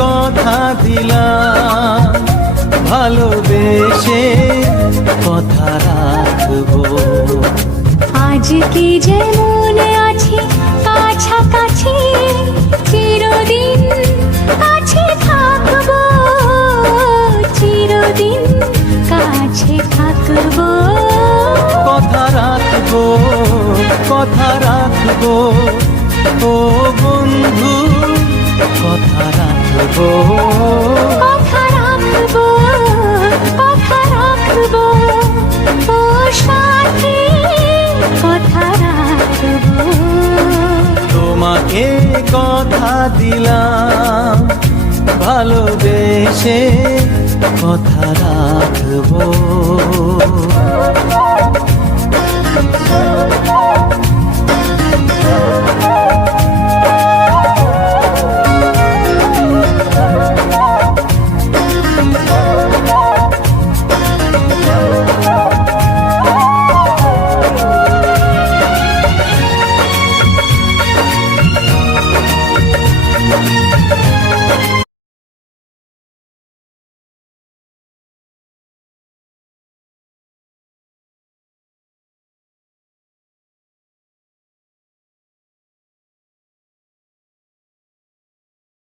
কথা দিলাম, ভালোবেসে কথা রাখবো। আজকে যেমন আছি কাছাকাছি, চিরদিন কাছে থাকবো, চিরদিন কাছে থাকবো। কথা রাখবো, কথা রাখবো, ও বন্ধু কথা রাখবো। কথা রাখবো, কথা রাখবো, ও সাথী কথা রাখবো। তোমাকে কথা দিলাম, ভালোবেসে কথা রাখবো।